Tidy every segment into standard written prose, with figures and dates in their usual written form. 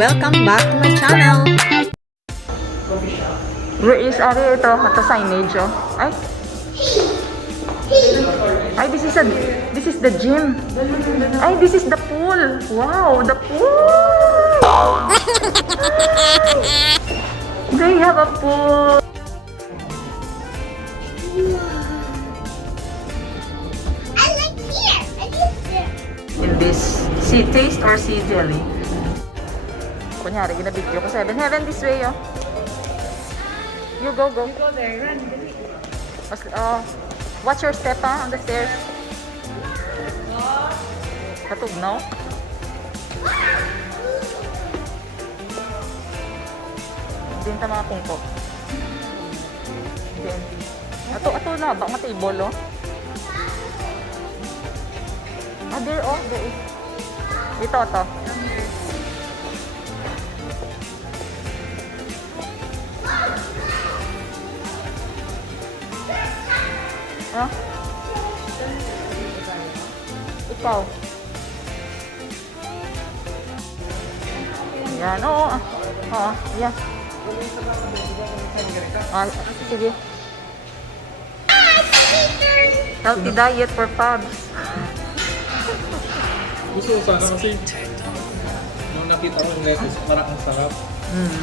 Welcome back to my channel! Where is ito signage, oh. Ay, this is the gym. Ay, this is the pool. Wow, the pool. They have a pool. I like here. I like there. In this sea taste or sea jelly. Kunyari, ginabidyo ko 7 Heaven this way, oh. You go. You go there, run. Watch your step, on the stairs. Katugnaw. Din ta mga pungko. Din. Ato na ba nga table, oh. There is. Ito. Ikaw. Yan, oo. Yan. Sige. Healthy diet for Pabs. Gusto ko sana kasi nung nakita ko yung lettuce, parang ang sarap.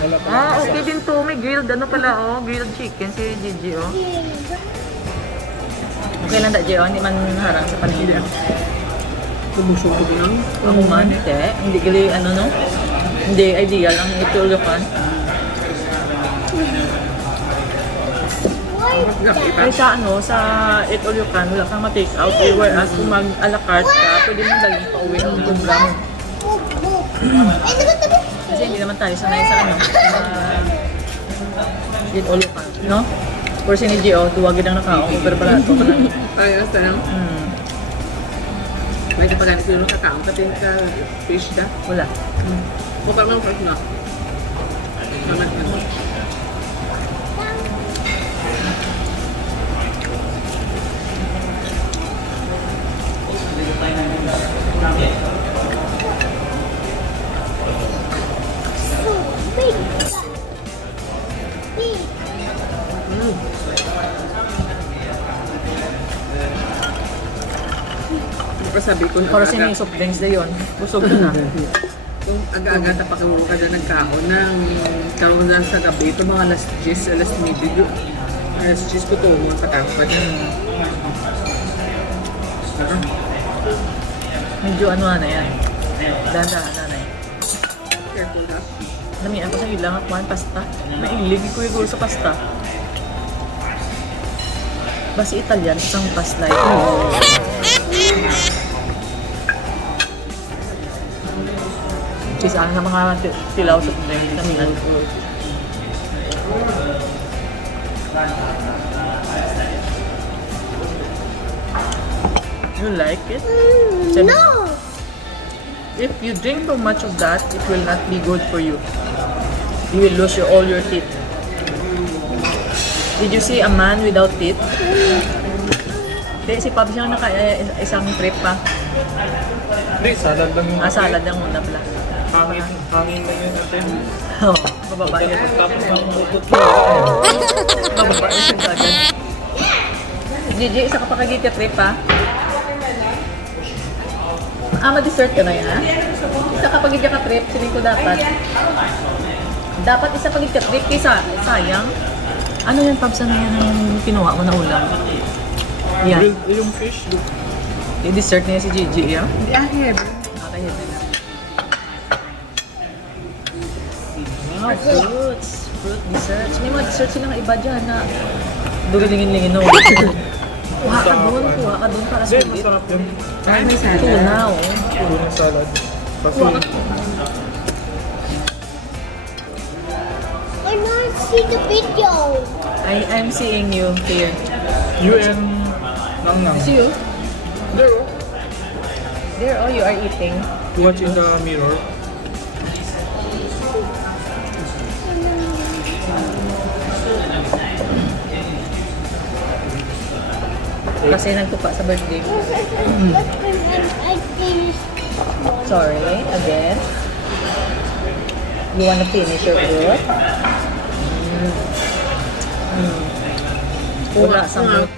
Wala pa Okay din to. May grilled, grilled chicken si Gigi, oh. Okay lang Gigi, hindi man harang sa paningin. Kumusok ko lang. Ako man, hindi gali, hindi ideal ang itulukan. Ay sa Eat All You Can, wala kang ma-take out. Whereas kung mag-a la carte ka, pwede mong dalhin pa uwi ng program. Kasi hindi naman tayo sanay sa Eat All You Can, no? Or si ni Gio, tuwagin ang nakaong, pero pala ito pala. Ay, asa lang. May kapag sila nung kakaong katin ka fish ka. Wala. Mukha ng fresh na. Naman ka. Sabi ko Para sa soft drinks na yun, busog na. kung aga-aga tapakaroon ka na nagkaon ng karoon na sa gabi, ito mga alas 10, alas 9, alas 10 ko ito, mga katapad. Medyo na yan. Dahan-dahan na yan. Careful na. Namihan ko sa ilang akuan, pasta. Mailig ko yung sa pasta. Basi Italian, isang pasta ito. Isa sa mga tilaw sa namihan ko. You like it? No. If you drink too much of that, it will not be good for you. You will lose all your teeth. Did you see a man without teeth? Hindi, si Pabs yung isang trip pa. Hindi, salad lang yun. Salad lang muna pala. Hangin lang yun natin. Oo, mababa yun. Tapos ng bukot Mababa yun siya agad. Gigi, isa ka pa kagita trip pa? Ma-dessert ka na yan, ha? Isa ka pagigya ka trip, siling ko dapat. Dapat isa pagigya trip, kaysa sayang. Ano yan, Pabs? Ano yan ang kinuha mo na ulam? Yan. Yung fish. I-dessert niya si Gigi, yan? Hindi ahib. Nakahit na lang. Wow, fruits. Fruit desserts. May mga desserts silang iba dyan na dulilingin-lingin, no? Kuha ka doon para Hindi, sulit. masarap yun. Ay, may salad. Tuna, oh. Yung salad. Kasi I want to see the video. I'm seeing you here. you and Nang. See you? There, oh. There, oh, you are eating. Watch in the mirror. Kasi nagtupa sa birthday. I finished. Sorry, again. You wanna finish your fruit? Wala sa mood.